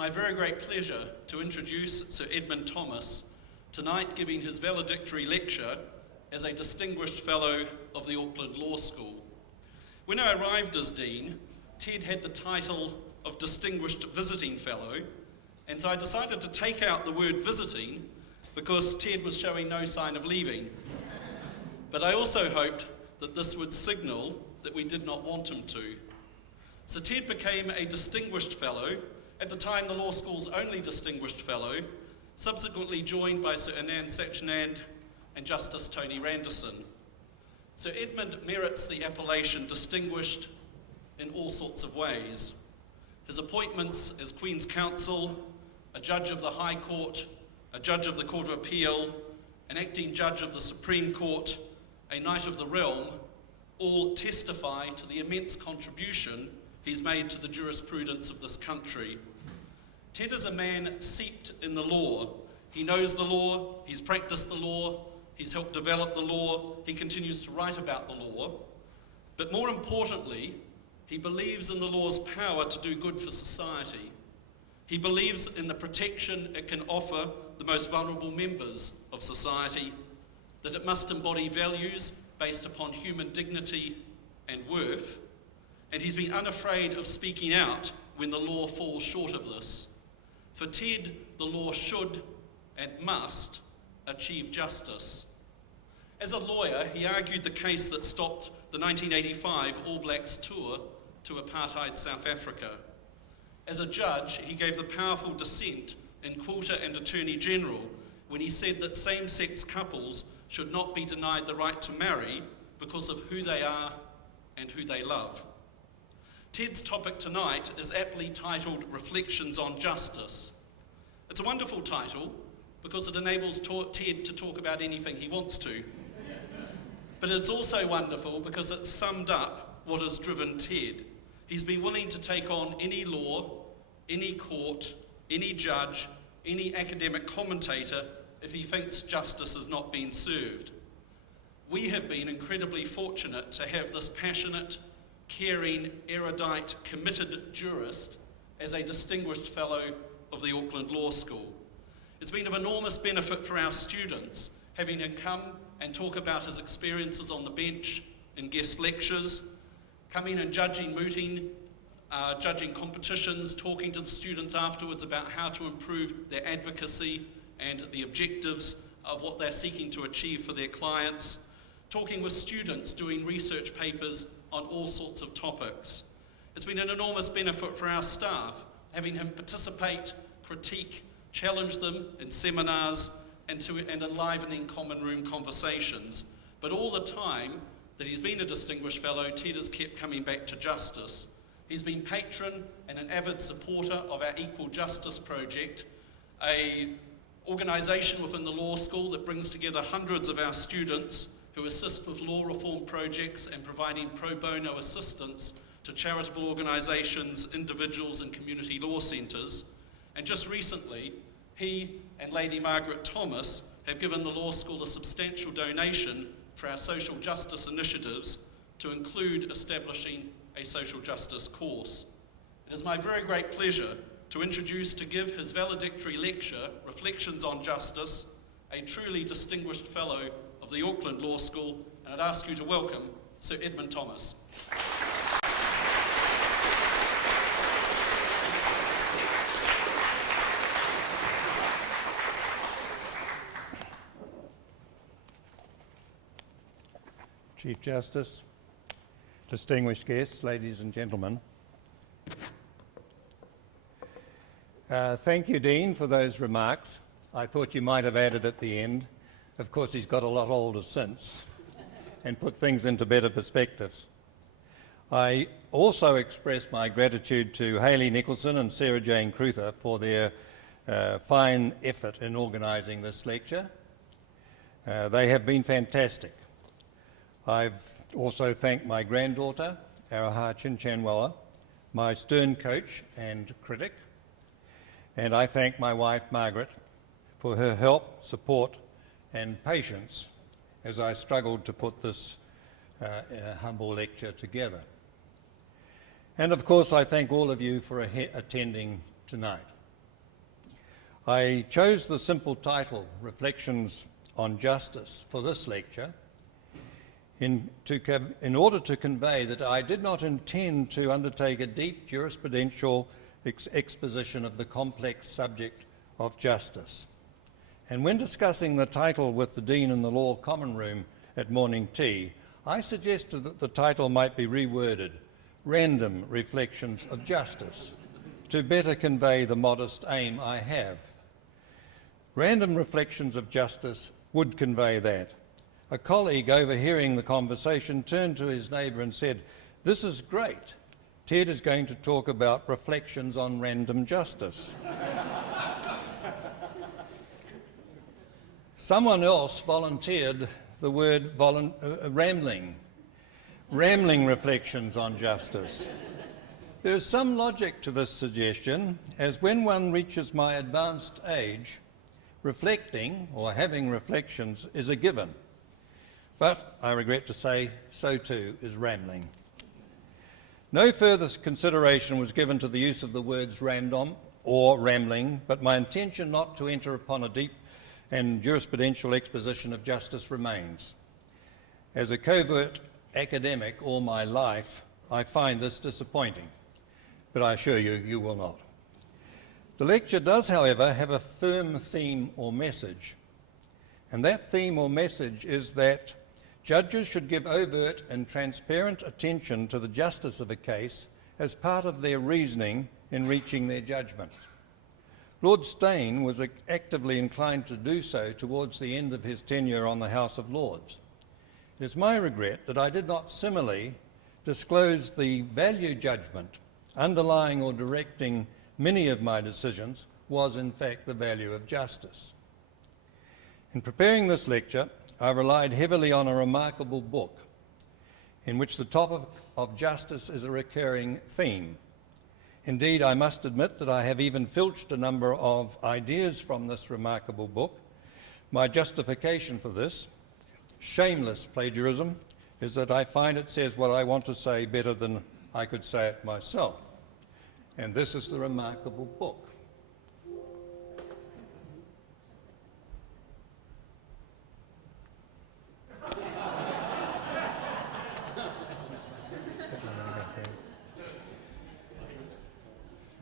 my very great pleasure to introduce Sir Edmund Thomas, tonight giving his valedictory lecture as a Distinguished Fellow of the Auckland Law School. When I arrived as Dean, Ted had the title of Distinguished Visiting Fellow, and so I decided to take out the word visiting because Ted was showing no sign of leaving. But I also hoped that this would signal that we did not want him to. So Ted became a Distinguished Fellow, at the time the law school's only Distinguished Fellow, subsequently joined by Sir Anand Sachinand and Justice Tony Randerson. Sir Edmund merits the appellation Distinguished in all sorts of ways. His appointments as Queen's Counsel, a Judge of the High Court, a Judge of the Court of Appeal, an Acting Judge of the Supreme Court, a Knight of the Realm, all testify to the immense contribution he's made to the jurisprudence of this country. Ted is a man seeped in the law. He knows the law, he's practiced the law, he's helped develop the law, he continues to write about the law. But more importantly, he believes in the law's power to do good for society. He believes in the protection it can offer the most vulnerable members of society, that it must embody values based upon human dignity and worth, and he's been unafraid of speaking out when the law falls short of this. For Ted, the law should and must achieve justice. As a lawyer, he argued the case that stopped the 1985 All Blacks tour to apartheid South Africa. As a judge, he gave the powerful dissent in Quilter and Attorney General when he said that same-sex couples should not be denied the right to marry because of who they are and who they love. Ted's topic tonight is aptly titled Reflections on Justice. It's a wonderful title because it enables Ted to talk about anything he wants to. But it's also wonderful because it's summed up what has driven Ted. He's been willing to take on any law, any court, any judge, any academic commentator if he thinks justice has not been served. We have been incredibly fortunate to have this passionate, caring, erudite, committed jurist as a Distinguished Fellow of the Auckland Law School. It's been of enormous benefit for our students, having him come and talk about his experiences on the bench in guest lectures, coming and judging competitions, talking to the students afterwards about how to improve their advocacy and the objectives of what they're seeking to achieve for their clients, talking with students, doing research papers on all sorts of topics. It's been an enormous benefit for our staff, having him participate, critique, challenge them in seminars and enlivening common room conversations. But all the time that he's been a Distinguished Fellow, Ted has kept coming back to justice. He's been patron and an avid supporter of our Equal Justice Project, an organisation within the law school that brings together hundreds of our students who assist with law reform projects and providing pro bono assistance to charitable organisations, individuals and community law centres. And just recently, he and Lady Margaret Thomas have given the law school a substantial donation for our social justice initiatives, to include establishing a social justice course. It is my very great pleasure to introduce, to give his valedictory lecture, Reflections on Justice, a truly Distinguished Fellow of the Auckland Law School, and I'd ask you to welcome Sir Edmund Thomas. Chief Justice, distinguished guests, ladies and gentlemen. Thank you, Dean, for those remarks. I thought you might have added at the end. Of course, he's got a lot older since and put things into better perspectives. I also express my gratitude to Hayley Nicholson and Sarah Jane Cruther for their fine effort in organising this lecture. They have been fantastic. I've also thanked my granddaughter, Araha Chinchanwala, my stern coach and critic, and I thank my wife, Margaret, for her help, support and patience as I struggled to put this humble lecture together. And of course, I thank all of you for attending tonight. I chose the simple title, Reflections on Justice, for this lecture in order to convey that I did not intend to undertake a deep jurisprudential exposition of the complex subject of justice. And when discussing the title with the Dean in the Law Common Room at morning tea, I suggested that the title might be reworded, Random Reflections of Justice, to better convey the modest aim I have. Random Reflections of Justice would convey that. A colleague overhearing the conversation turned to his neighbour and said, "This is great. Ted is going to talk about reflections on random justice." Someone else volunteered the word rambling reflections on justice. There is some logic to this suggestion, as when one reaches my advanced age, reflecting or having reflections is a given. But I regret to say, so too is rambling. No further consideration was given to the use of the words random or rambling, but my intention not to enter upon a deep and jurisprudential exposition of justice remains. As a covert academic all my life, I find this disappointing, but I assure you, you will not. The lecture does, however, have a firm theme or message, and that theme or message is that judges should give overt and transparent attention to the justice of a case as part of their reasoning in reaching their judgment. Lord Steyn was actively inclined to do so towards the end of his tenure on the House of Lords. It is my regret that I did not similarly disclose the value judgment underlying or directing many of my decisions was in fact the value of justice. In preparing this lecture, I relied heavily on a remarkable book in which the topic of justice is a recurring theme. Indeed, I must admit that I have even filched a number of ideas from this remarkable book. My justification for this, shameless plagiarism, is that I find it says what I want to say better than I could say it myself. And this is the remarkable book.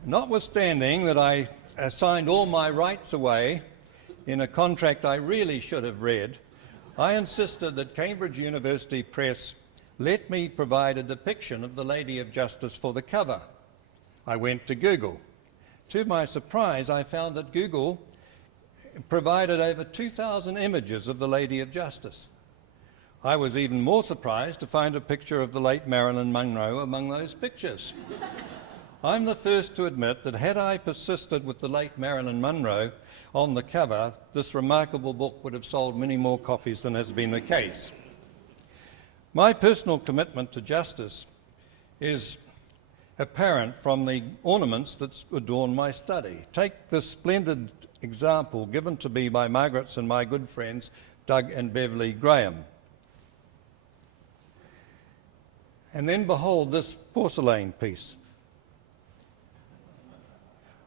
Notwithstanding that I signed all my rights away in a contract I really should have read, I insisted that Cambridge University Press let me provide a depiction of the Lady of Justice for the cover. I went to Google. To my surprise, I found that Google provided over 2,000 images of the Lady of Justice. I was even more surprised to find a picture of the late Marilyn Monroe among those pictures. I'm the first to admit that had I persisted with the late Marilyn Monroe on the cover, this remarkable book would have sold many more copies than has been the case. My personal commitment to justice is apparent from the ornaments that adorn my study. Take this splendid example given to me by Margaret's and my good friends Doug and Beverly Graham. And then behold this porcelain piece.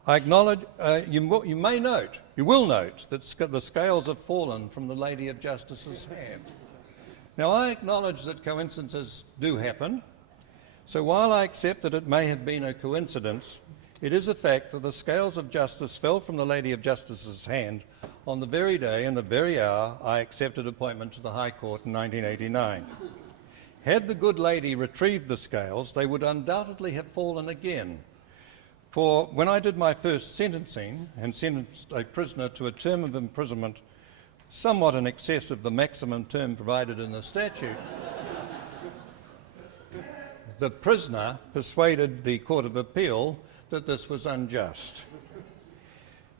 I acknowledge, you will note that the scales have fallen from the Lady of Justice's hand. Now I acknowledge that coincidences do happen, so while I accept that it may have been a coincidence, it is a fact that the scales of justice fell from the Lady of Justice's hand on the very day and the very hour I accepted appointment to the High Court in 1989. Had the good lady retrieved the scales, they would undoubtedly have fallen again. For when I did my first sentencing and sentenced a prisoner to a term of imprisonment somewhat in excess of the maximum term provided in the statute, the prisoner persuaded the Court of Appeal that this was unjust.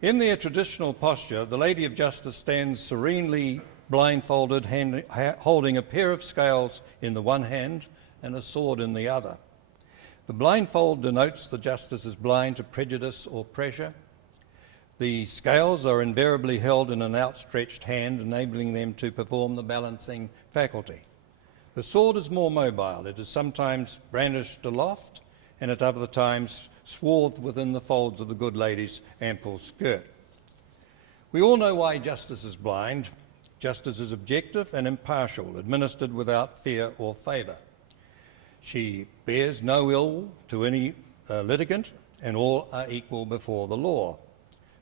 In their traditional posture, the Lady of Justice stands serenely blindfolded, holding a pair of scales in the one hand and a sword in the other. The blindfold denotes the justice is blind to prejudice or pressure. The scales are invariably held in an outstretched hand, enabling them to perform the balancing faculty. The sword is more mobile. It is sometimes brandished aloft and at other times swathed within the folds of the good lady's ample skirt. We all know why justice is blind. Justice is objective and impartial, administered without fear or favour. She bears no ill to any litigant, and all are equal before the law.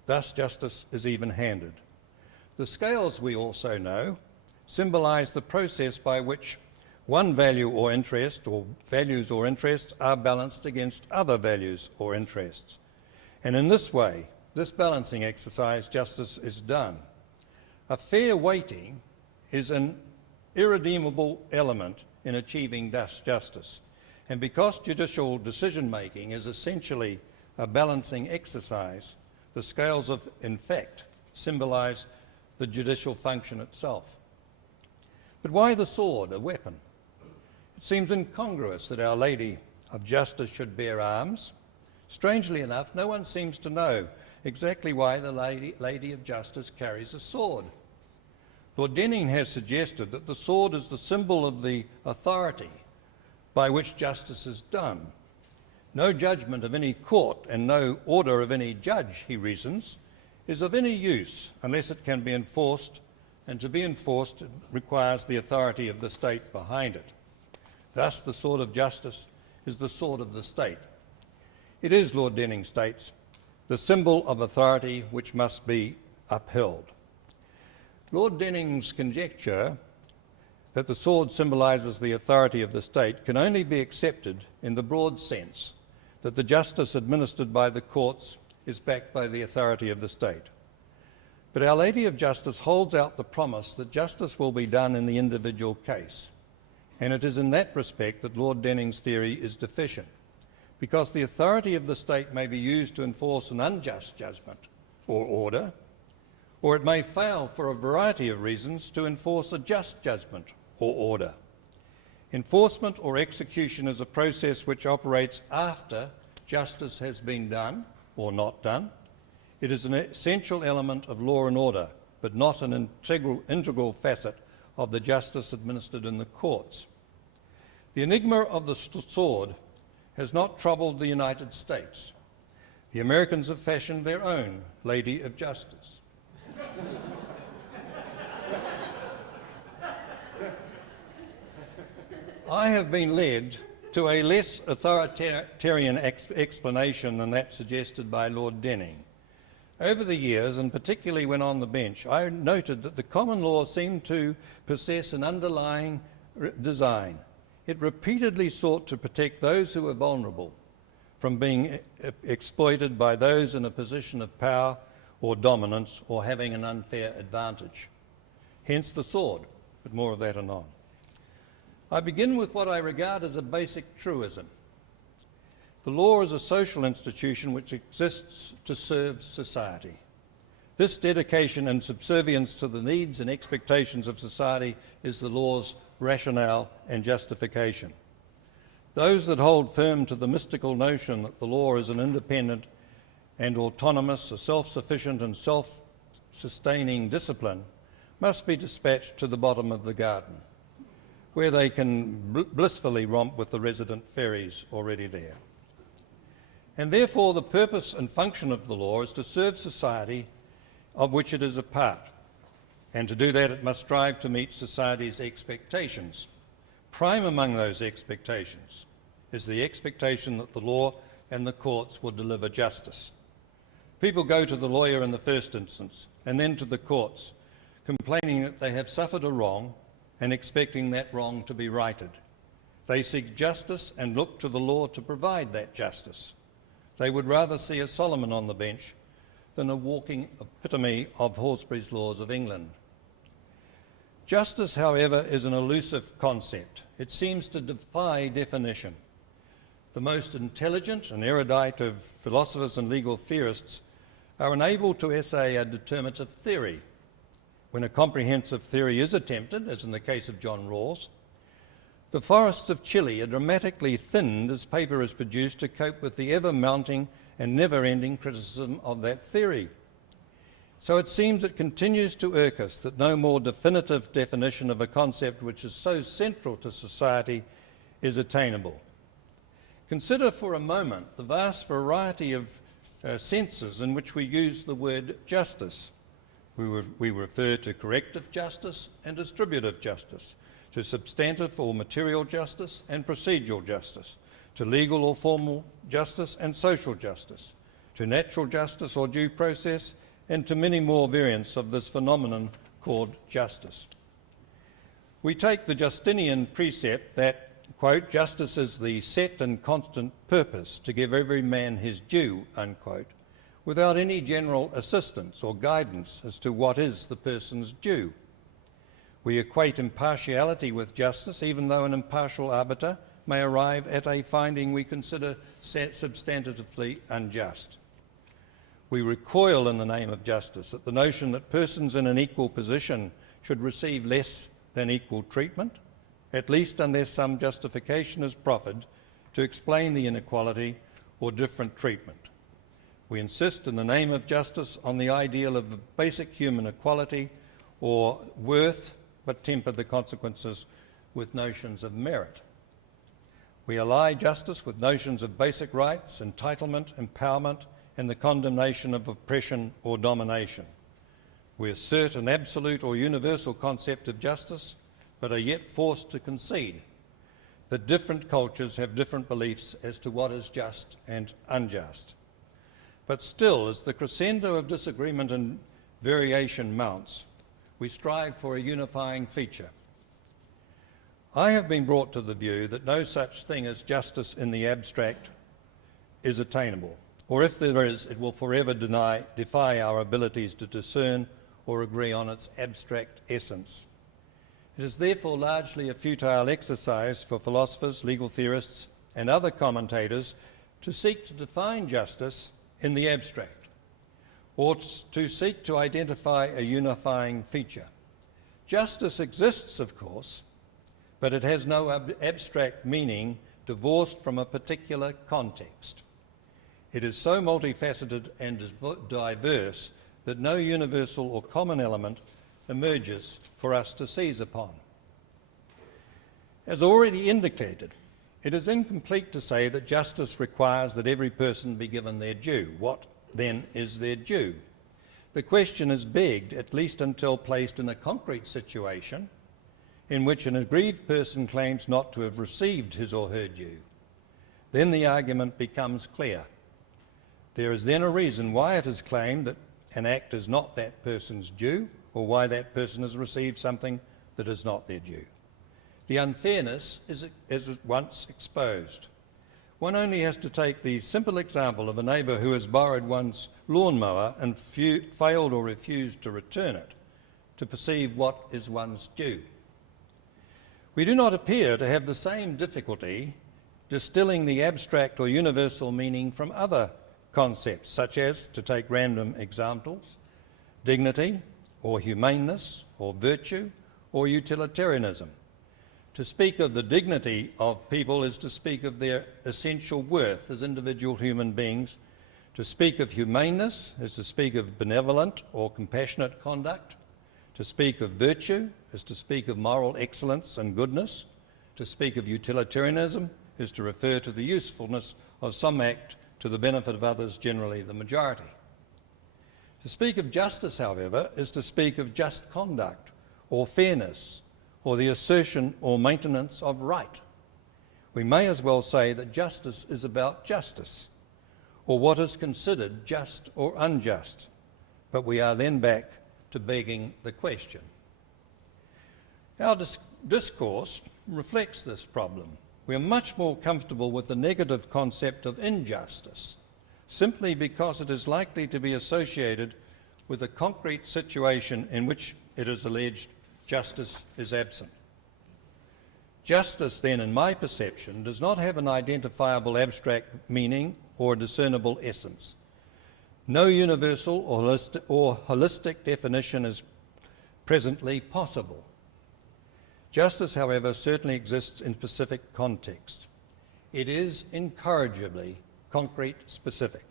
Thus, justice is even-handed. The scales, we also know, symbolise the process by which one value or interest, or values or interests, are balanced against other values or interests. And in this way, this balancing exercise, justice is done. A fair weighting is an irredeemable element in achieving justice. And because judicial decision-making is essentially a balancing exercise, the scales in fact, symbolise the judicial function itself. But why the sword, a weapon? It seems incongruous that Our Lady of Justice should bear arms. Strangely enough, no one seems to know exactly why the Lady of Justice carries a sword. Lord Denning has suggested that the sword is the symbol of the authority by which justice is done. No judgment of any court and no order of any judge, he reasons, is of any use unless it can be enforced, and to be enforced requires the authority of the state behind it. Thus, the sword of justice is the sword of the state. It is, Lord Denning states, the symbol of authority which must be upheld. Lord Denning's conjecture that the sword symbolises the authority of the state can only be accepted in the broad sense that the justice administered by the courts is backed by the authority of the state. But Our Lady of Justice holds out the promise that justice will be done in the individual case. And it is in that respect that Lord Denning's theory is deficient, because the authority of the state may be used to enforce an unjust judgment or order, or it may fail for a variety of reasons to enforce a just judgment or order. Enforcement or execution is a process which operates after justice has been done or not done. It is an essential element of law and order, but not an integral facet of the justice administered in the courts. The enigma of the sword has not troubled the United States. The Americans have fashioned their own Lady of Justice. I have been led to a less authoritarian explanation than that suggested by Lord Denning. Over the years, and particularly when on the bench, I noted that the common law seemed to possess an underlying design. It repeatedly sought to protect those who were vulnerable from being exploited by those in a position of power or dominance or having an unfair advantage. Hence the sword, but more of that anon. I begin with what I regard as a basic truism. The law is a social institution which exists to serve society. This dedication and subservience to the needs and expectations of society is the law's rationale and justification. Those that hold firm to the mystical notion that the law is an independent and autonomous, a self-sufficient and self-sustaining discipline must be dispatched to the bottom of the garden, where they can blissfully romp with the resident fairies already there. And therefore the purpose and function of the law is to serve society of which it is a part. And to do that it must strive to meet society's expectations. Prime among those expectations is the expectation that the law and the courts will deliver justice. People go to the lawyer in the first instance and then to the courts, complaining that they have suffered a wrong and expecting that wrong to be righted. They seek justice and look to the law to provide that justice. They would rather see a Solomon on the bench than a walking epitome of Horsbury's Laws of England. Justice, however, is an elusive concept. It seems to defy definition. The most intelligent and erudite of philosophers and legal theorists are unable to essay a determinative theory. When a comprehensive theory is attempted, as in the case of John Rawls, the forests of Chile are dramatically thinned as paper is produced to cope with the ever-mounting and never-ending criticism of that theory. So it seems it continues to irk us that no more definitive definition of a concept which is so central to society is attainable. Consider for a moment the vast variety of senses in which we use the word justice. We refer to corrective justice and distributive justice, to substantive or material justice and procedural justice, to legal or formal justice and social justice, to natural justice or due process, and to many more variants of this phenomenon called justice. We take the Justinian precept that, quote, justice is the set and constant purpose to give every man his due, unquote, without any general assistance or guidance as to what is the person's due. We equate impartiality with justice, even though an impartial arbiter may arrive at a finding we consider substantively unjust. We recoil in the name of justice at the notion that persons in an equal position should receive less than equal treatment, at least unless some justification is proffered to explain the inequality or different treatment. We insist in the name of justice on the ideal of basic human equality or worth, but temper the consequences with notions of merit. We ally justice with notions of basic rights, entitlement, empowerment, and the condemnation of oppression or domination. We assert an absolute or universal concept of justice, but are yet forced to concede that different cultures have different beliefs as to what is just and unjust. But still, as the crescendo of disagreement and variation mounts, we strive for a unifying feature. I have been brought to the view that no such thing as justice in the abstract is attainable, or if there is, it will forever defy our abilities to discern or agree on its abstract essence. It is therefore largely a futile exercise for philosophers, legal theorists, and other commentators to seek to define justice in the abstract, or to seek to identify a unifying feature. Justice exists, of course, but it has no abstract meaning divorced from a particular context. It is so multifaceted and diverse that no universal or common element emerges for us to seize upon. As already indicated, it is incomplete to say that justice requires that every person be given their due. What, then, is their due? The question is begged, at least until placed in a concrete situation in which an aggrieved person claims not to have received his or her due. Then the argument becomes clear. There is then a reason why it is claimed that an act is not that person's due, or why that person has received something that is not their due. The unfairness is at once exposed. One only has to take the simple example of a neighbour who has borrowed one's lawnmower and failed or refused to return it to perceive what is one's due. We do not appear to have the same difficulty distilling the abstract or universal meaning from other concepts, such as, to take random examples, dignity, or humaneness, or virtue, or utilitarianism. To speak of the dignity of people is to speak of their essential worth as individual human beings. To speak of humaneness is to speak of benevolent or compassionate conduct. To speak of virtue is to speak of moral excellence and goodness. To speak of utilitarianism is to refer to the usefulness of some act to the benefit of others, generally the majority. To speak of justice, however, is to speak of just conduct or fairness or the assertion or maintenance of right. We may as well say that justice is about justice, or what is considered just or unjust, but we are then back to begging the question. Our discourse reflects this problem. We are much more comfortable with the negative concept of injustice, simply because it is likely to be associated with a concrete situation in which it is alleged justice is absent. Justice, then, in my perception, does not have an identifiable abstract meaning or a discernible essence. No universal or holistic definition is presently possible. Justice, however, certainly exists in specific context. It is incorrigibly concrete specific.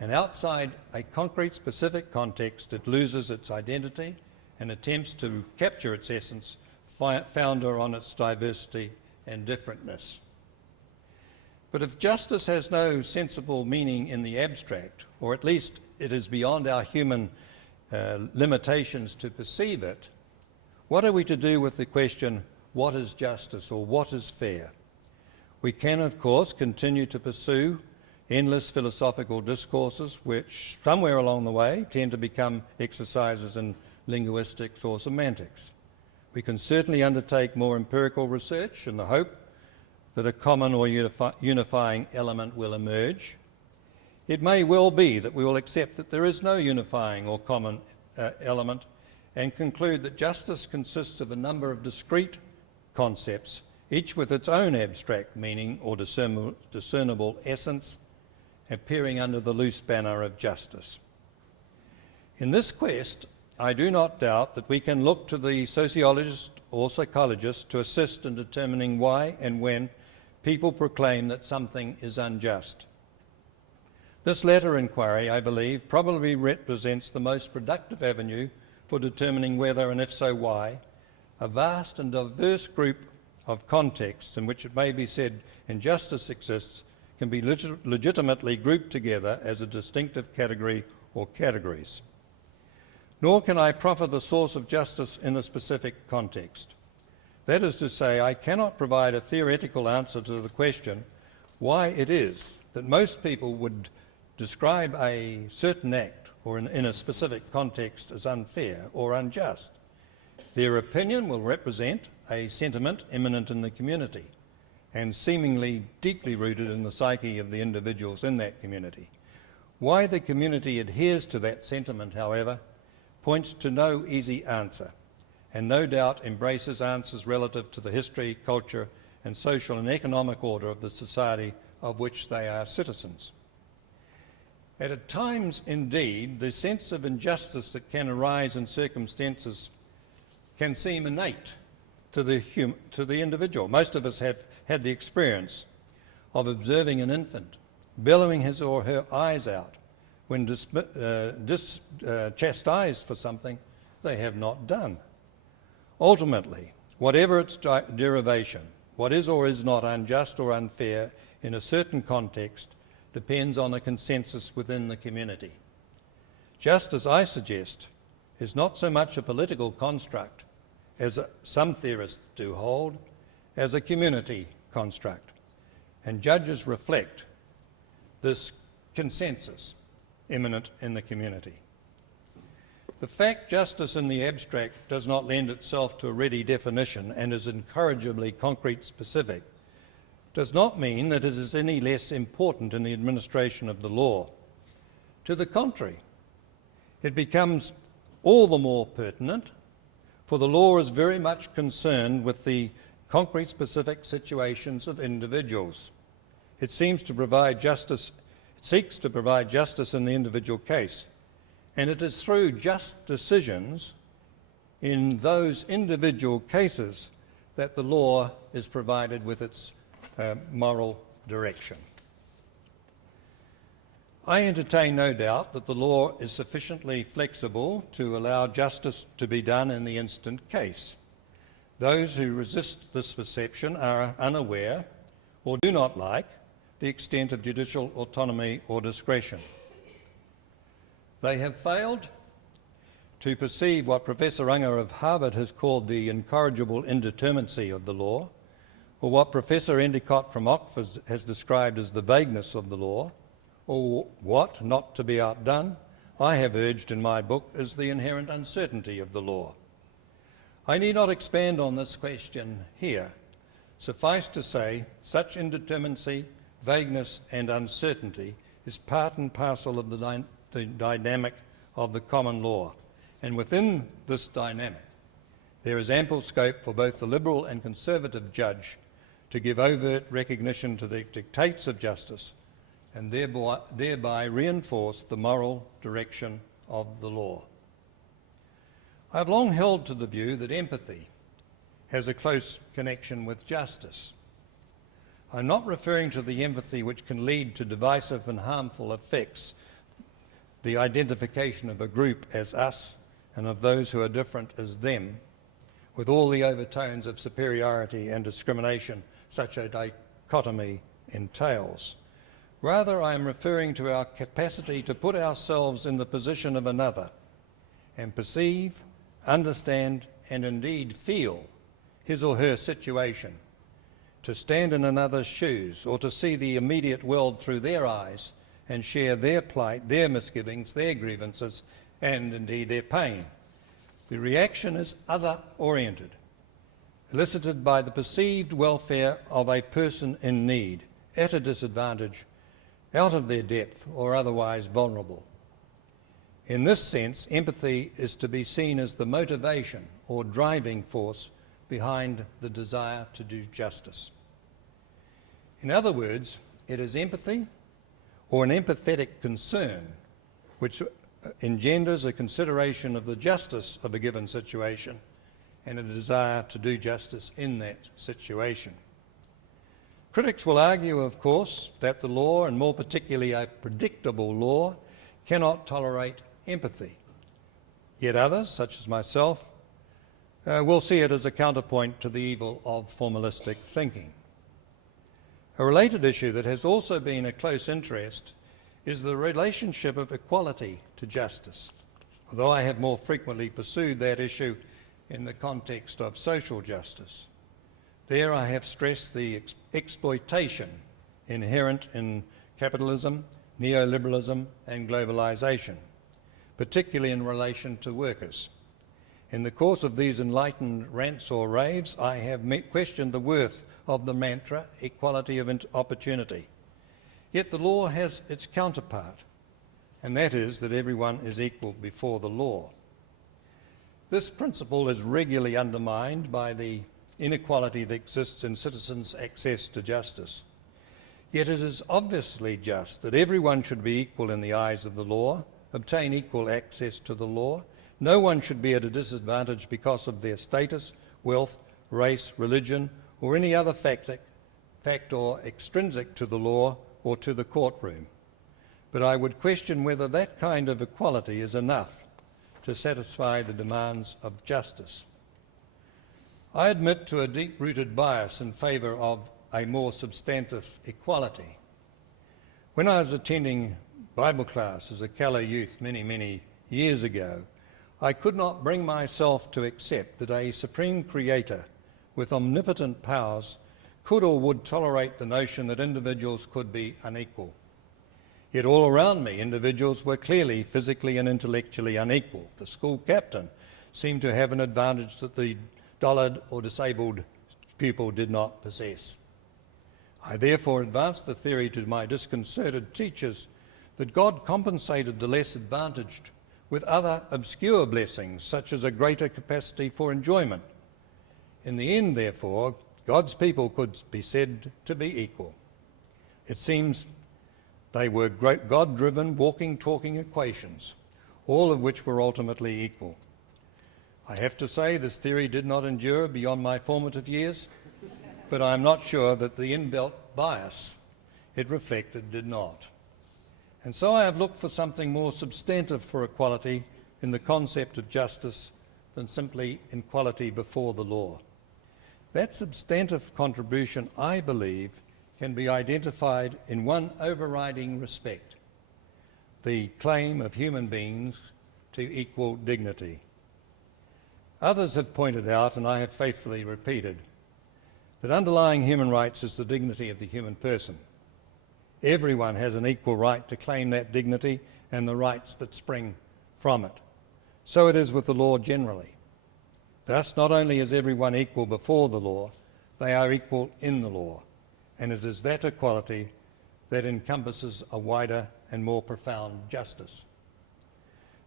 And outside a concrete specific context, it loses its identity and attempts to capture its essence, founder on its diversity and differentness. But if justice has no sensible meaning in the abstract, or at least it is beyond our human limitations to perceive it, what are we to do with the question, what is justice or what is fair? We can, of course, continue to pursue endless philosophical discourses which, somewhere along the way, tend to become exercises in linguistics or semantics. We can certainly undertake more empirical research in the hope that a common or unifying element will emerge. It may well be that we will accept that there is no unifying or common element and conclude that justice consists of a number of discrete concepts, each with its own abstract meaning or discernible essence, appearing under the loose banner of justice. In this quest, I do not doubt that we can look to the sociologist or psychologist to assist in determining why and when people proclaim that something is unjust. This latter inquiry, I believe, probably represents the most productive avenue for determining whether, and if so why, a vast and diverse group of contexts in which it may be said injustice exists can be legitimately grouped together as a distinctive category or categories. Nor can I proffer the source of justice in a specific context. That is to say, I cannot provide a theoretical answer to the question why it is that most people would describe a certain act or in a specific context as unfair or unjust. Their opinion will represent a sentiment immanent in the community and seemingly deeply rooted in the psyche of the individuals in that community. Why the community adheres to that sentiment, however, points to no easy answer, and no doubt embraces answers relative to the history, culture, and social and economic order of the society of which they are citizens. At times, indeed, the sense of injustice that can arise in circumstances can seem innate to the individual. Most of us have had the experience of observing an infant bellowing his or her eyes out when chastised for something they have not done. Ultimately, whatever its derivation, what is or is not unjust or unfair in a certain context depends on a consensus within the community. Justice, I suggest, is not so much a political construct, as some theorists do hold, as a community construct, and judges reflect this consensus immanent in the community. The fact justice in the abstract does not lend itself to a ready definition and is incorrigibly concrete specific does not mean that it is any less important in the administration of the law. To the contrary, it becomes all the more pertinent, for the law is very much concerned with the concrete specific situations of individuals. It seeks to provide justice in the individual case, and it is through just decisions in those individual cases that the law is provided with its moral direction. I entertain no doubt that the law is sufficiently flexible to allow justice to be done in the instant case. Those who resist this perception are unaware or do not like the extent of judicial autonomy or discretion. They have failed to perceive what Professor Unger of Harvard has called the incorrigible indeterminacy of the law, or what Professor Endicott from Oxford has described as the vagueness of the law, or what, not to be outdone, I have urged in my book is the inherent uncertainty of the law. I need not expand on this question here. Suffice to say, such indeterminacy, vagueness and uncertainty is part and parcel of the dynamic of the common law. And within this dynamic, there is ample scope for both the liberal and conservative judge to give overt recognition to the dictates of justice and thereby reinforce the moral direction of the law. I have long held to the view that empathy has a close connection with justice. I'm not referring to the empathy which can lead to divisive and harmful effects, the identification of a group as us and of those who are different as them, with all the overtones of superiority and discrimination such a dichotomy entails. Rather, I am referring to our capacity to put ourselves in the position of another and perceive, understand, and indeed feel his or her situation, to stand in another's shoes, or to see the immediate world through their eyes and share their plight, their misgivings, their grievances, and indeed their pain. The reaction is other-oriented, elicited by the perceived welfare of a person in need, at a disadvantage, out of their depth, or otherwise vulnerable. In this sense, empathy is to be seen as the motivation or driving force behind the desire to do justice. In other words, it is empathy or an empathetic concern which engenders a consideration of the justice of a given situation and a desire to do justice in that situation. Critics will argue, of course, that the law, and more particularly a predictable law, cannot tolerate empathy. Yet others, such as myself, will see it as a counterpoint to the evil of formalistic thinking. A related issue that has also been a close interest is the relationship of equality to justice, although I have more frequently pursued that issue in the context of social justice. There I have stressed the exploitation inherent in capitalism, neoliberalism, and globalisation, particularly in relation to workers. In the course of these enlightened rants or raves, I have questioned the worth of the mantra, equality of opportunity. Yet the law has its counterpart, and that is that everyone is equal before the law. This principle is regularly undermined by the inequality that exists in citizens' access to justice. Yet it is obviously just that everyone should be equal in the eyes of the law, obtain equal access to the law. No one should be at a disadvantage because of their status, wealth, race, religion, or any other factor extrinsic to the law or to the courtroom. But I would question whether that kind of equality is enough to satisfy the demands of justice. I admit to a deep-rooted bias in favour of a more substantive equality. When I was attending Bible class as a Callow youth many years ago, I could not bring myself to accept that a supreme creator with omnipotent powers could or would tolerate the notion that individuals could be unequal. Yet all around me, individuals were clearly physically and intellectually unequal. The school captain seemed to have an advantage that the dullard or disabled pupil did not possess. I therefore advanced the theory to my disconcerted teachers that God compensated the less advantaged with other obscure blessings, such as a greater capacity for enjoyment. In the end, therefore, God's people could be said to be equal. It seems they were God-driven, walking, talking equations, all of which were ultimately equal. I have to say this theory did not endure beyond my formative years, but I'm not sure that the inbuilt bias it reflected did not. And so I have looked for something more substantive for equality in the concept of justice than simply equality before the law. That substantive contribution, I believe, can be identified in one overriding respect: the claim of human beings to equal dignity. Others have pointed out, and I have faithfully repeated, that underlying human rights is the dignity of the human person. Everyone has an equal right to claim that dignity and the rights that spring from it. So it is with the law generally. Thus, not only is everyone equal before the law, they are equal in the law, and it is that equality that encompasses a wider and more profound justice.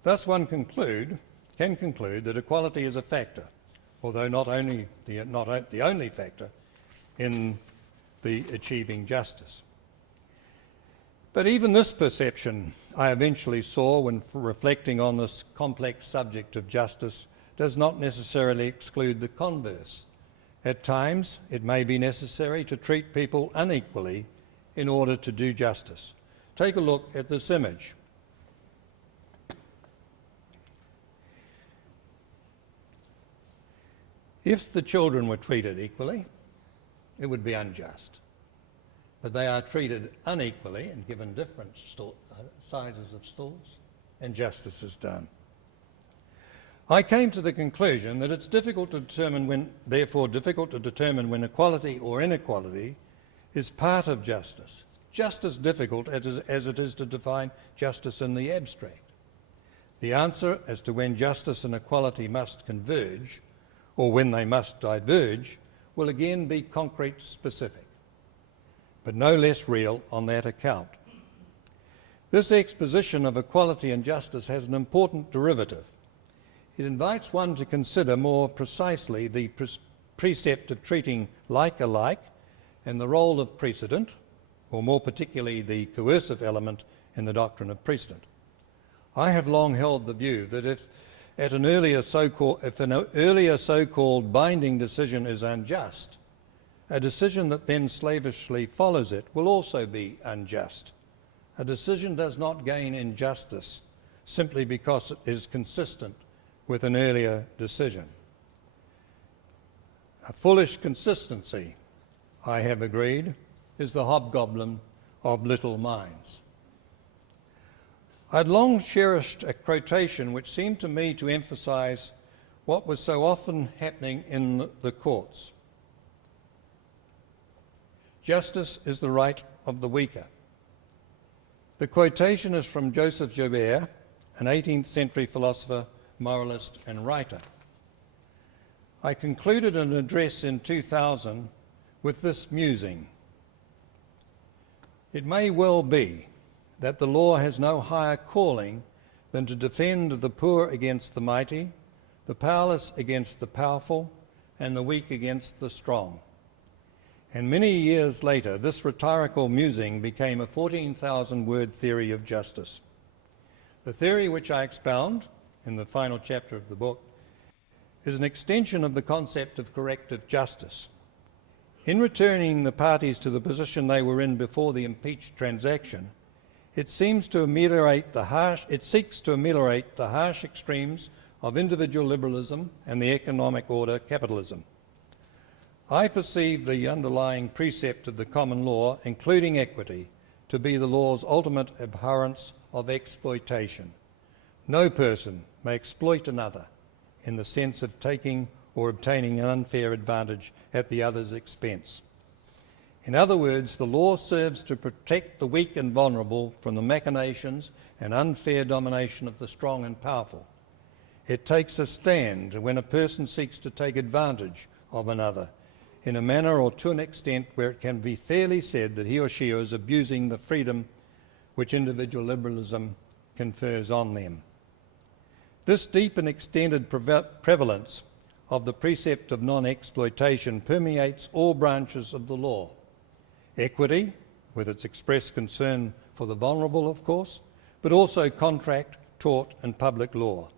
Thus one can conclude that equality is a factor, although not the only factor in the achieving justice. But even this perception I eventually saw when reflecting on this complex subject of justice does not necessarily exclude the converse. At times, it may be necessary to treat people unequally in order to do justice. Take a look at this image. If the children were treated equally, it would be unjust. But they are treated unequally and given different sizes of stools, and justice is done. I came to the conclusion that it's difficult to determine when equality or inequality is part of justice, just as difficult as it is to define justice in the abstract. The answer as to when justice and equality must converge, or when they must diverge, will again be concrete specific, but no less real on that account. This exposition of equality and justice has an important derivative. It invites one to consider more precisely the precept of treating like alike and the role of precedent, or more particularly the coercive element in the doctrine of precedent. I have long held the view that if an earlier so-called binding decision is unjust, a decision that then slavishly follows it will also be unjust. A decision does not gain in justice simply because it is consistent with an earlier decision. A foolish consistency, I have agreed, is the hobgoblin of little minds. I'd long cherished a quotation which seemed to me to emphasise what was so often happening in the courts. Justice is the right of the weaker. The quotation is from Joseph Joubert, an 18th century philosopher, moralist and writer. I concluded an address in 2000 with this musing. It may well be that the law has no higher calling than to defend the poor against the mighty, the powerless against the powerful, and the weak against the strong. And many years later, this rhetorical musing became a 14,000-word theory of justice. The theory which I expound in the final chapter of the book is an extension of the concept of corrective justice. In returning the parties to the position they were in before the impeached transaction, it seeks to ameliorate the harsh extremes of individual liberalism and the economic order capitalism. I perceive the underlying precept of the common law, including equity, to be the law's ultimate abhorrence of exploitation. No person may exploit another in the sense of taking or obtaining an unfair advantage at the other's expense. In other words, the law serves to protect the weak and vulnerable from the machinations and unfair domination of the strong and powerful. It takes a stand when a person seeks to take advantage of another in a manner or to an extent where it can be fairly said that he or she is abusing the freedom which individual liberalism confers on them. This deep and extended prevalence of the precept of non-exploitation permeates all branches of the law. Equity, with its express concern for the vulnerable, of course, but also contract, tort, and public law.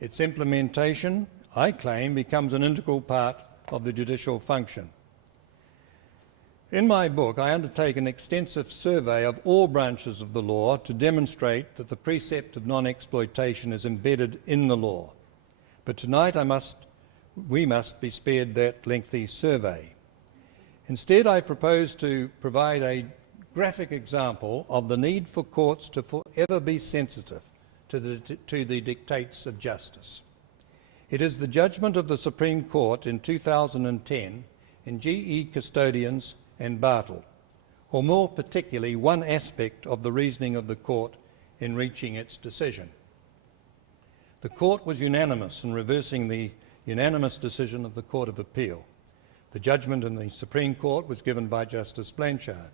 Its implementation, I claim, becomes an integral part of the judicial function. In my book, I undertake an extensive survey of all branches of the law to demonstrate that the precept of non-exploitation is embedded in the law. But tonight we must be spared that lengthy survey. Instead, I propose to provide a graphic example of the need for courts to forever be sensitive to the dictates of justice. It is the judgment of the Supreme Court in 2010 in G.E. Custodians and Bartle, or more particularly one aspect of the reasoning of the court in reaching its decision. The court was unanimous in reversing the unanimous decision of the Court of Appeal. The judgment in the Supreme Court was given by Justice Blanchard.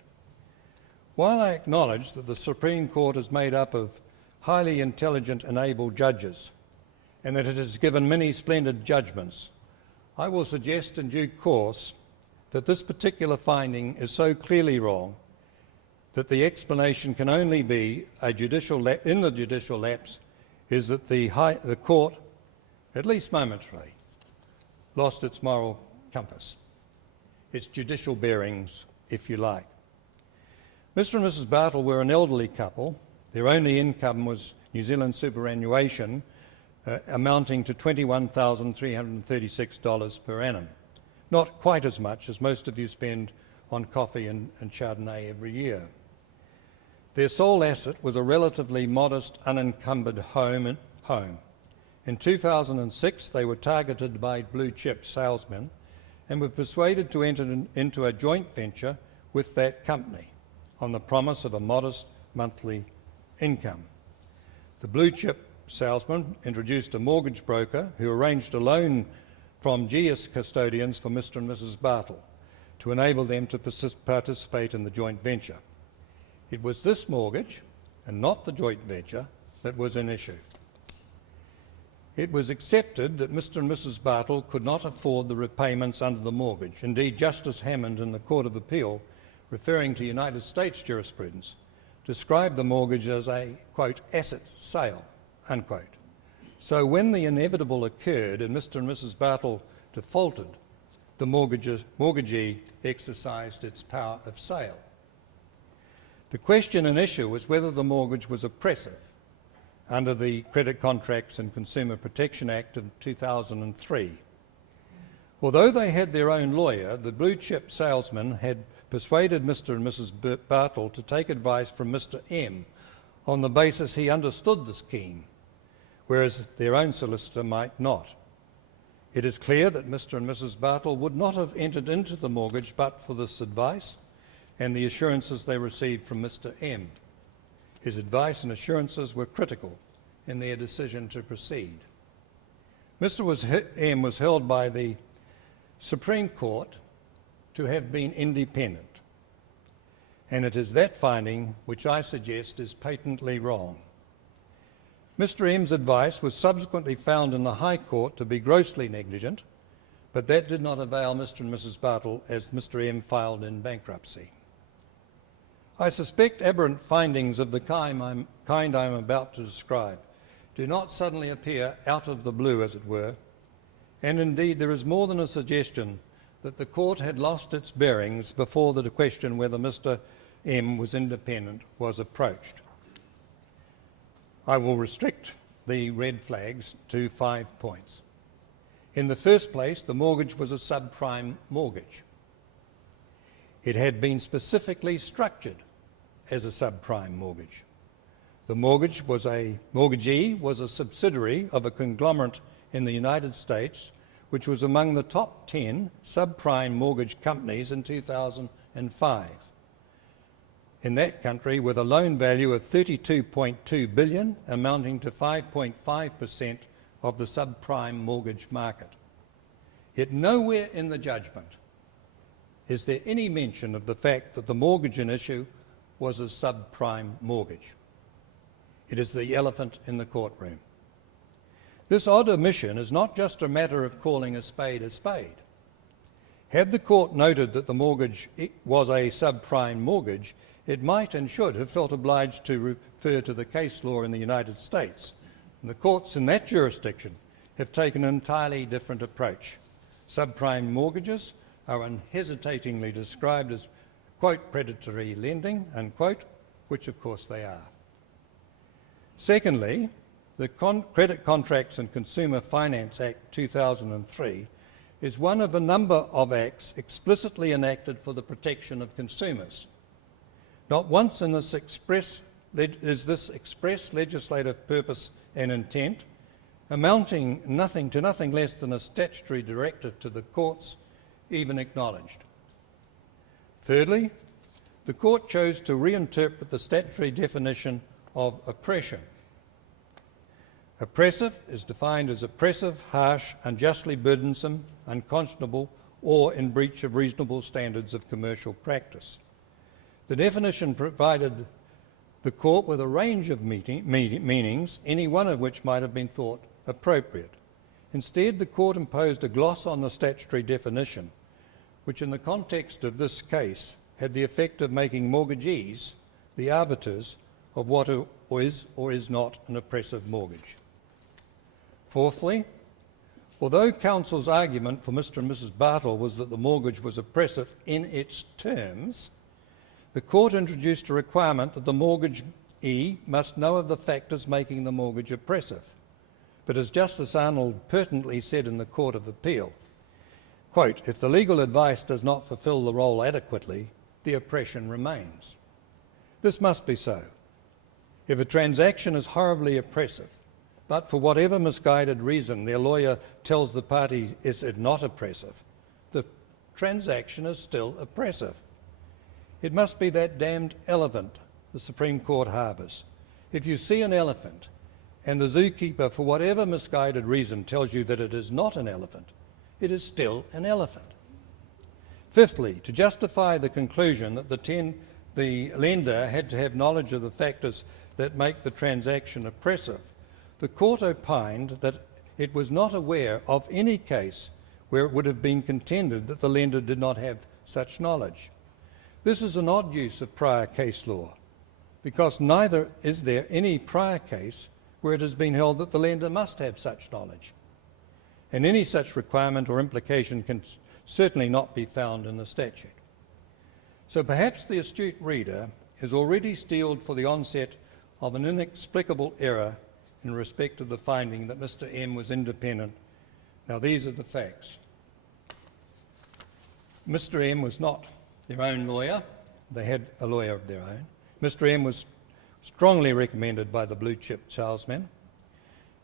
While I acknowledge that the Supreme Court is made up of highly intelligent and able judges, and that it has given many splendid judgments, I will suggest in due course that this particular finding is so clearly wrong that the explanation can only be in the judicial lapse is that the court, at least momentarily, lost its moral compass, its judicial bearings, if you like. Mr. and Mrs. Bartle were an elderly couple. Their only income was New Zealand superannuation, amounting to $21,336 per annum. Not quite as much as most of you spend on coffee and Chardonnay every year. Their sole asset was a relatively modest, unencumbered home. In 2006, they were targeted by blue-chip salesmen and were persuaded to enter into a joint venture with that company on the promise of a modest monthly income. The blue-chip salesman introduced a mortgage broker who arranged a loan from GS custodians for Mr. and Mrs. Bartle to enable them to participate in the joint venture. It was this mortgage, and not the joint venture, that was an issue. It was accepted that Mr. and Mrs. Bartle could not afford the repayments under the mortgage. Indeed, Justice Hammond in the Court of Appeal, referring to United States jurisprudence, described the mortgage as a, quote, asset sale, unquote. So when the inevitable occurred and Mr. and Mrs. Bartle defaulted, the mortgagee exercised its power of sale. The question and issue was whether the mortgage was oppressive under the Credit Contracts and Consumer Protection Act of 2003. Although they had their own lawyer, the blue-chip salesman had persuaded Mr. and Mrs. Bartle to take advice from Mr. M on the basis he understood the scheme, whereas their own solicitor might not. It is clear that Mr. and Mrs. Bartle would not have entered into the mortgage but for this advice and the assurances they received from Mr. M. His advice and assurances were critical in their decision to proceed. Mr. M was held by the Supreme Court to have been independent, and it is that finding which I suggest is patently wrong. Mr. M's advice was subsequently found in the High Court to be grossly negligent, but that did not avail Mr. and Mrs. Bartle as Mr. M filed in bankruptcy. I suspect aberrant findings of the kind I'm about to describe do not suddenly appear out of the blue, as it were, and indeed there is more than a suggestion that the court had lost its bearings before the question whether Mr. M was independent was approached. I will restrict the red flags to 5 points. In the first place, the mortgage was a subprime mortgage. It had been specifically structured as a subprime mortgage. The mortgagee was a subsidiary of a conglomerate in the United States, which was among the top 10 subprime mortgage companies in 2005. In that country, with a loan value of $32.2 billion, amounting to 5.5% of the subprime mortgage market. Yet nowhere in the judgment is there any mention of the fact that the mortgage in issue was a subprime mortgage. It is the elephant in the courtroom. This odd omission is not just a matter of calling a spade a spade. Had the court noted that the mortgage was a subprime mortgage, it might and should have felt obliged to refer to the case law in the United States. And the courts in that jurisdiction have taken an entirely different approach. Subprime mortgages are unhesitatingly described as, quote, predatory lending, unquote, which of course they are. Secondly, the Credit Contracts and Consumer Finance Act 2003 is one of a number of acts explicitly enacted for the protection of consumers. Not once in this is this express legislative purpose and intent, amounting to nothing less than a statutory directive to the courts, even acknowledged. Thirdly, the court chose to reinterpret the statutory definition of oppression. Oppressive is defined as oppressive, harsh, unjustly burdensome, unconscionable, or in breach of reasonable standards of commercial practice. The definition provided the court with a range of meanings, any one of which might have been thought appropriate. Instead, the court imposed a gloss on the statutory definition, which in the context of this case had the effect of making mortgagees the arbiters of what is or is not an oppressive mortgage. Fourthly, although counsel's argument for Mr. and Mrs. Bartle was that the mortgage was oppressive in its terms, the court introduced a requirement that the mortgagee must know of the factors making the mortgage oppressive. But as Justice Arnold pertinently said in the Court of Appeal, quote, if the legal advice does not fulfil the role adequately, the oppression remains. This must be so. If a transaction is horribly oppressive, but for whatever misguided reason their lawyer tells the party is it not oppressive, the transaction is still oppressive. It must be that damned elephant the Supreme Court harbours. If you see an elephant and the zookeeper, for whatever misguided reason, tells you that it is not an elephant, it is still an elephant. Fifthly, to justify the conclusion that the lender had to have knowledge of the factors that make the transaction oppressive, the court opined that it was not aware of any case where it would have been contended that the lender did not have such knowledge. This is an odd use of prior case law, because neither is there any prior case where it has been held that the lender must have such knowledge, and any such requirement or implication can certainly not be found in the statute. So perhaps the astute reader is already steeled for the onset of an inexplicable error in respect of the finding that Mr. M was independent. Now these are the facts. Mr. M was not their own lawyer. They had a lawyer of their own. Mr. M was strongly recommended by the blue chip salesman.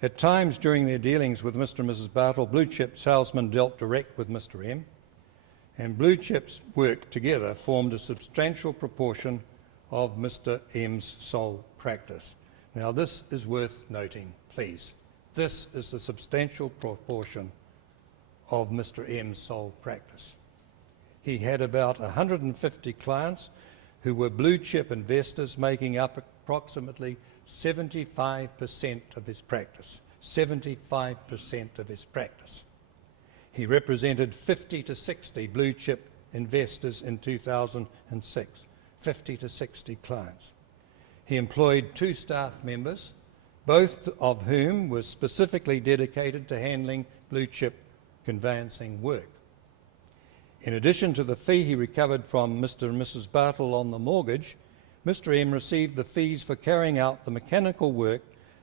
At times during their dealings with Mr. and Mrs. Bartle, blue chip salesmen dealt direct with Mr. M, and blue chips work together formed a substantial proportion of Mr. M's sole practice. Now this is worth noting, please. This is the substantial proportion of Mr. M's sole practice. He had about 150 clients who were blue chip investors, making up approximately 75% of his practice. 75% of his practice. He represented 50 to 60 blue chip investors in 2006, 50 to 60 clients. He employed 2 staff members, both of whom were specifically dedicated to handling blue chip conveyancing work. In addition to the fee he recovered from Mr. and Mrs. Bartle on the mortgage, Mr. M received the fees for carrying out the mechanical work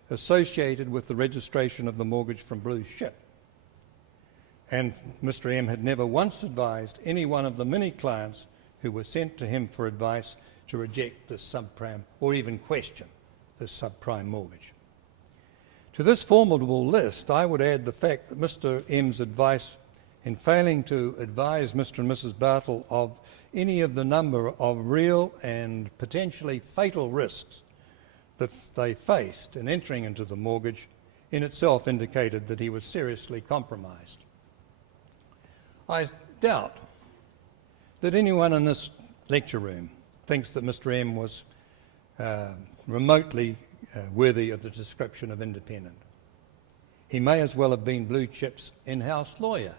associated with the registration of the mortgage from blue chip. And Mr. M had never once advised any one of the many clients who were sent to him for advice to reject this subprime or even question this subprime mortgage. To this formidable list, I would add the fact that Mr. M's advice in failing to advise Mr. and Mrs. Bartle of any of the number of real and potentially fatal risks that they faced in entering into the mortgage in itself indicated that he was seriously compromised. I doubt that anyone in this lecture room thinks that Mr. M was remotely worthy of the description of independent. He may as well have been blue chip's in-house lawyer.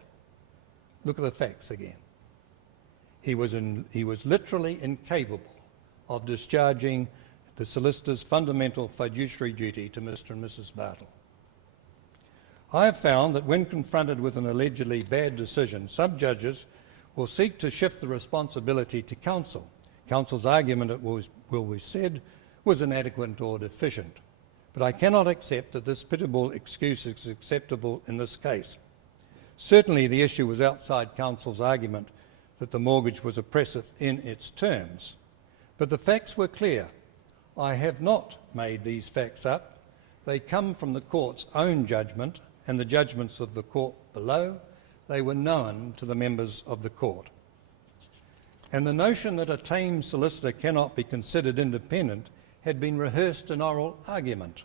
Look at the facts again. He was literally incapable of discharging the solicitor's fundamental fiduciary duty to Mr. and Mrs. Bartle. I have found that when confronted with an allegedly bad decision, some judges will seek to shift the responsibility to counsel. Counsel's argument, it will be said, was inadequate or deficient. But I cannot accept that this pitiable excuse is acceptable in this case. Certainly the issue was outside counsel's argument that the mortgage was oppressive in its terms. But the facts were clear. I have not made these facts up. They come from the court's own judgment and the judgments of the court below. They were known to the members of the court. And the notion that a tame solicitor cannot be considered independent had been rehearsed in oral argument.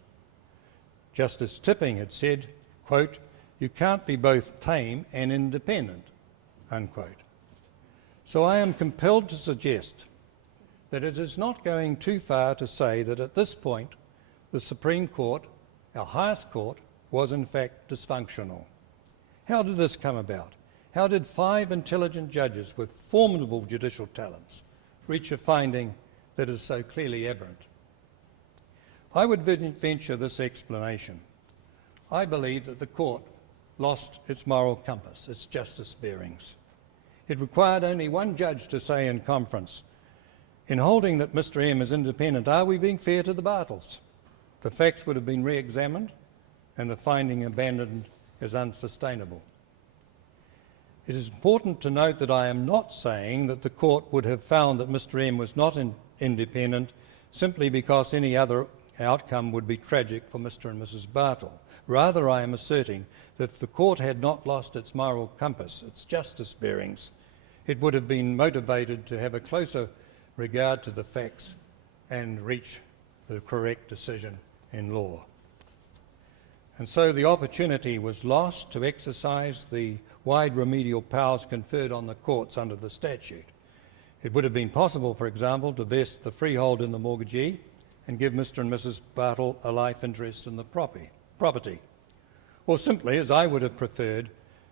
Justice Tipping had said, quote, "You can't be both tame and independent," unquote. So I am compelled to suggest that it is not going too far to say that at this point the Supreme Court, our highest court, was in fact dysfunctional. How did this come about? How did 5 intelligent judges with formidable judicial talents reach a finding that is so clearly aberrant? I would venture this explanation. I believe that the court lost its moral compass, its justice bearings. It required only one judge to say in conference, "In holding that Mr. M is independent, are we being fair to the Bartles?" The facts would have been re-examined and the finding abandoned as unsustainable. It is important to note that I am not saying that the court would have found that Mr. M was not independent simply because any other outcome would be tragic for Mr. and Mrs. Bartle. Rather, I am asserting that if the court had not lost its moral compass, its justice bearings, it would have been motivated to have a closer regard to the facts and reach the correct decision in law. And so the opportunity was lost to exercise the wide remedial powers conferred on the courts under the statute. It would have been possible, for example, to vest the freehold in the mortgagee and give Mr. and Mrs. Bartle a life interest in the property. Or simply, as I would have preferred,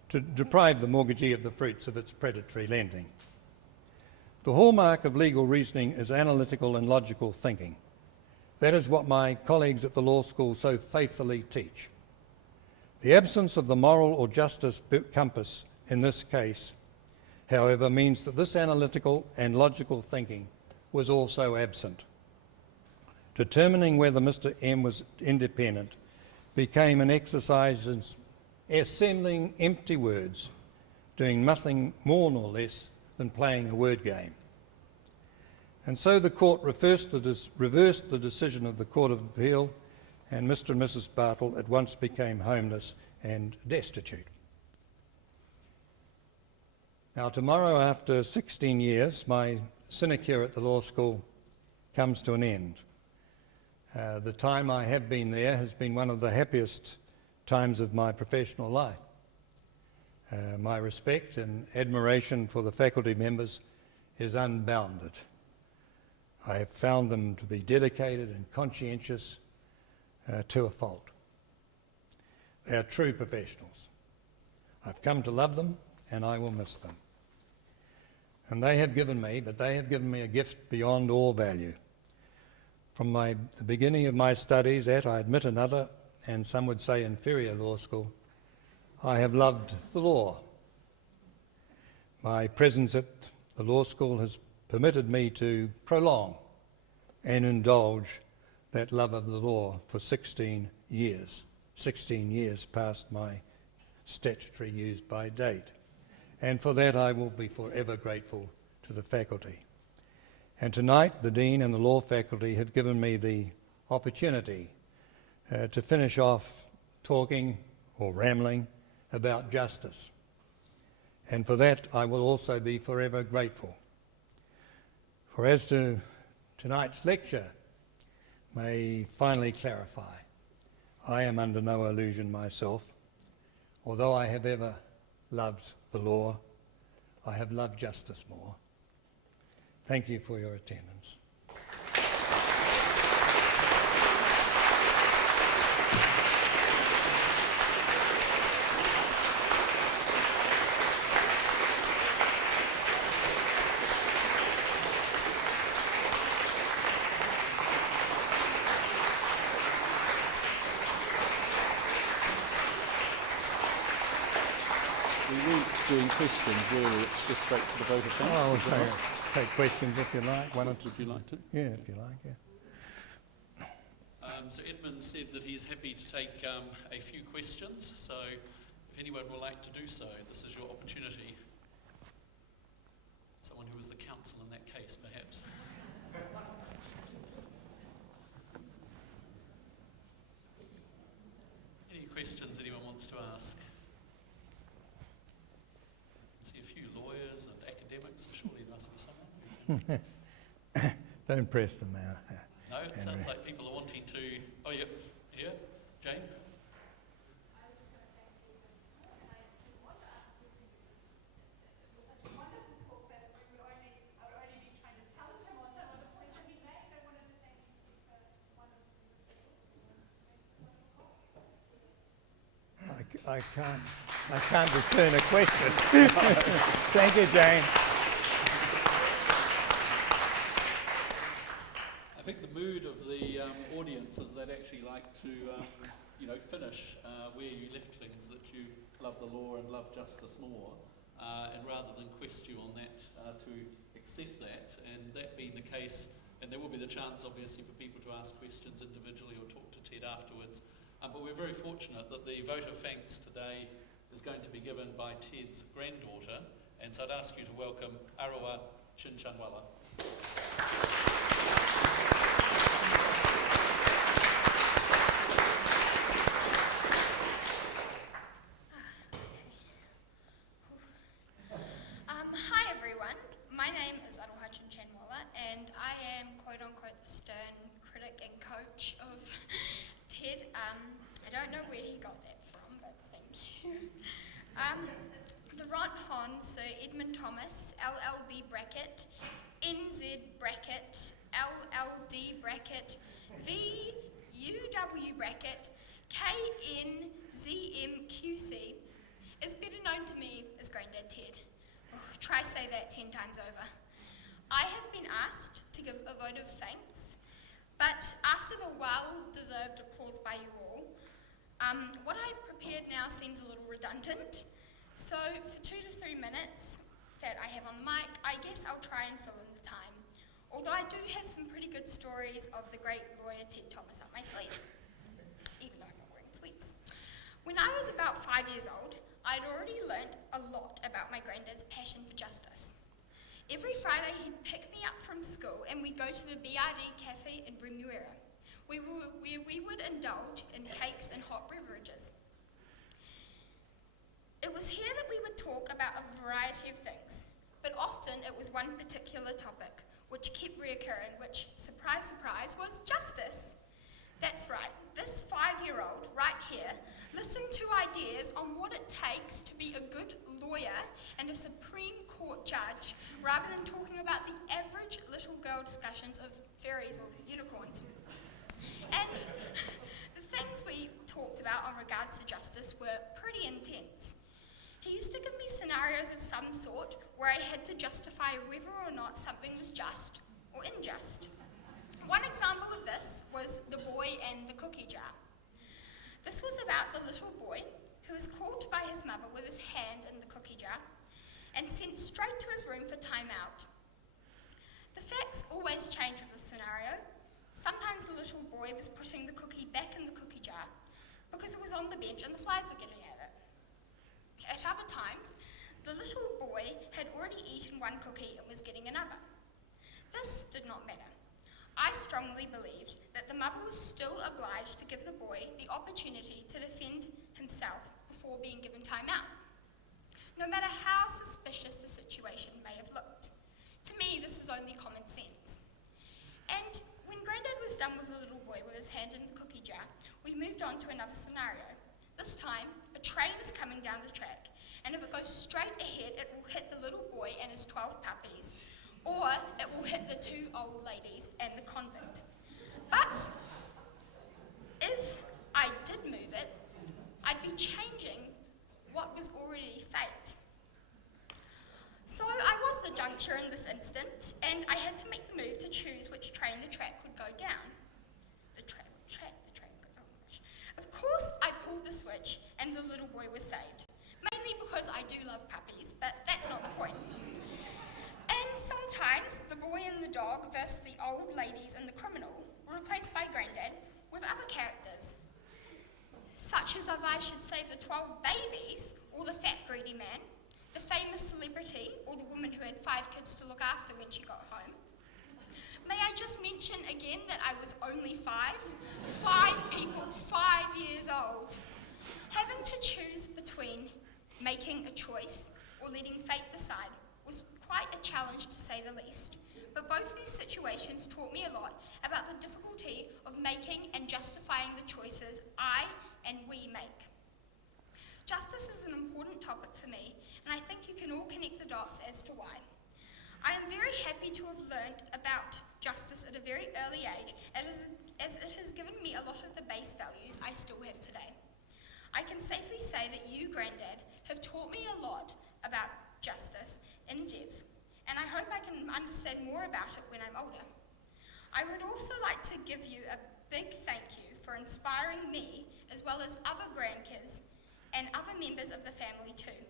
to deprive the mortgagee of the fruits of its predatory lending. The hallmark of legal reasoning is analytical and logical thinking. That is what my colleagues at the law school so faithfully teach. The absence of the moral or justice compass in this case, however, means that this analytical and logical thinking was also absent. Determining whether Mr. M was independent became an exercise in assembling empty words, doing nothing more nor less than playing a word game. And so the court reversed the decision of the Court of Appeal, and Mr. and Mrs. Bartle at once became homeless and destitute. Now, tomorrow, after 16 years, my sinecure at the law school comes to an end. The time I have been there has been one of the happiest times of my professional life. My respect and admiration for the faculty members is unbounded. I have found them to be dedicated and conscientious to a fault. They are true professionals. I've come to love them, and I will miss them. And they have given me a gift beyond all value. From the beginning of my studies at, I admit, another, and some would say inferior law school, I have loved the law. My presence at the law school has permitted me to prolong and indulge that love of the law for 16 years past my statutory use by date. And for that I will be forever grateful to the faculty. And tonight the Dean and the law faculty have given me the opportunity to finish off talking or rambling about justice. And for that I will also be forever grateful. For as to tonight's lecture may finally clarify, I am under no illusion myself. Although I have ever loved the law, I have loved justice more. Thank you for your attendance. Doing questions, really, it's just straight to the vote of thanks. I will take questions if you like. Would you like to? Yeah, if you like, yeah. So Edmund said that he's happy to take a few questions, so if anyone would like to do so, this is your opportunity. Someone who was the counsel in that case, perhaps. Any questions anyone wants to ask? See a few lawyers and academics, so surely there must be someone. Don't press them now. No, it sounds like people are wanting to. Oh, yep, here, Jane. I can't return a question. Thank you, Jane. I think the mood of the audience is they'd actually like to, finish where you left things, that you love the law and love justice more, and rather than quest you on that, to accept that, and that being the case, and there will be the chance, obviously, for people to ask questions individually or talk to Ted afterwards. But we're very fortunate that the vote of thanks today is going to be given by Ted's granddaughter, and so I'd ask you to welcome Arawa Chinchanwala. I don't know where he got that from, but thank you. The Ront Hon, Sir Edmund Thomas, LLB bracket, NZ bracket, LLD bracket, VUW bracket, KNZMQC, is better known to me as Grandad Ted. Oh, try say that 10 times over. I have been asked to give a vote of thanks, but after the well-deserved applause by you all, what I've prepared now seems a little redundant. So for 2 to 3 minutes that I have on the mic, I guess I'll try and fill in the time. Although I do have some pretty good stories of the great lawyer Ted Thomas up my sleeve, even though I'm not wearing sleeves. When I was about 5 years old, I'd already learnt a lot about my granddad's passion for justice. Every Friday he'd pick me up from school and we'd go to the BRD cafe in Remuera, where we would indulge in cakes and hot beverages. It was here that we would talk about a variety of things, but often it was one particular topic which kept reoccurring, which, surprise, surprise, was justice. That's right, this 5-year-old right here listened to ideas on what it takes to be a good lawyer and a Supreme Court judge, rather than talking about the average little girl discussions of fairies or unicorns. And the things we talked about on regards to justice were pretty intense. He used to give me scenarios of some sort where I had to justify whether or not something was just or unjust. One example of this was the boy and the cookie jar. This was about the little boy who was caught by his mother with his hand in the cookie jar and sent straight to his room for timeout. The facts always change with this scenario. Sometimes the little boy was putting the cookie back in the cookie jar because it was on the bench and the flies were getting at it. At other times, the little boy had already eaten one cookie and was getting another. This did not matter. I strongly believed that the mother was still obliged to give the boy the opportunity to defend himself before being given time out, no matter how suspicious the situation may have looked. To me, this is only common sense. And when Grandad was done with the little boy with his hand in the cookie jar, we moved on to another scenario. This time, a train is coming down the track, and if it goes straight ahead, it will hit the little boy and his 12 puppies, or it will hit the 2 old ladies and the convict. But if I did move it, I'd be changing what was already fate. So I was the juncture in this instant, and I had to make the move to choose which train the track would go down. The train would go, oh my gosh. Of course, I pulled the switch, and the little boy was saved. Mainly because I do love puppies, but that's not the point. And sometimes the boy and the dog versus the old ladies and the criminal were replaced by Grandad with other characters, such as if I should save the 12 babies, or the fat greedy man, the famous celebrity, or the woman who had 5 kids to look after when she got home. May I just mention again that I was only 5? 5 people, 5 years old. Having to choose between making a choice or letting fate decide was quite a challenge, to say the least. But both these situations taught me a lot about the difficulty of making and justifying the choices I and we make. Justice is an important topic for me, and I think you can all connect the dots as to why. I am very happy to have learned about justice at a very early age, as it has given me a lot of the base values I still have today. I can safely say that you, Grandad, have taught me a lot about justice in depth, and I hope I can understand more about it when I'm older. I would also like to give you a big thank you for inspiring me, as well as other grandkids and other members of the family too.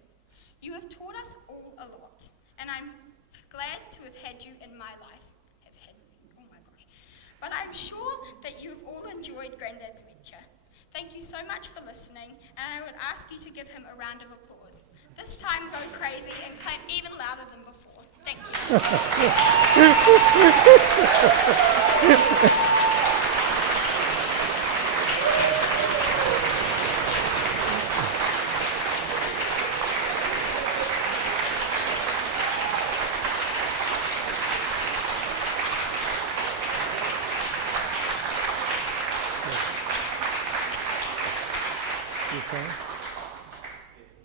You have taught us all a lot, and I'm glad to have had you in my life. Oh my gosh. But I'm sure that you have all enjoyed Grandad's lecture. Thank you so much for listening, and I would ask you to give him a round of applause. This time, go crazy and clap even louder than before. Thank you. You can.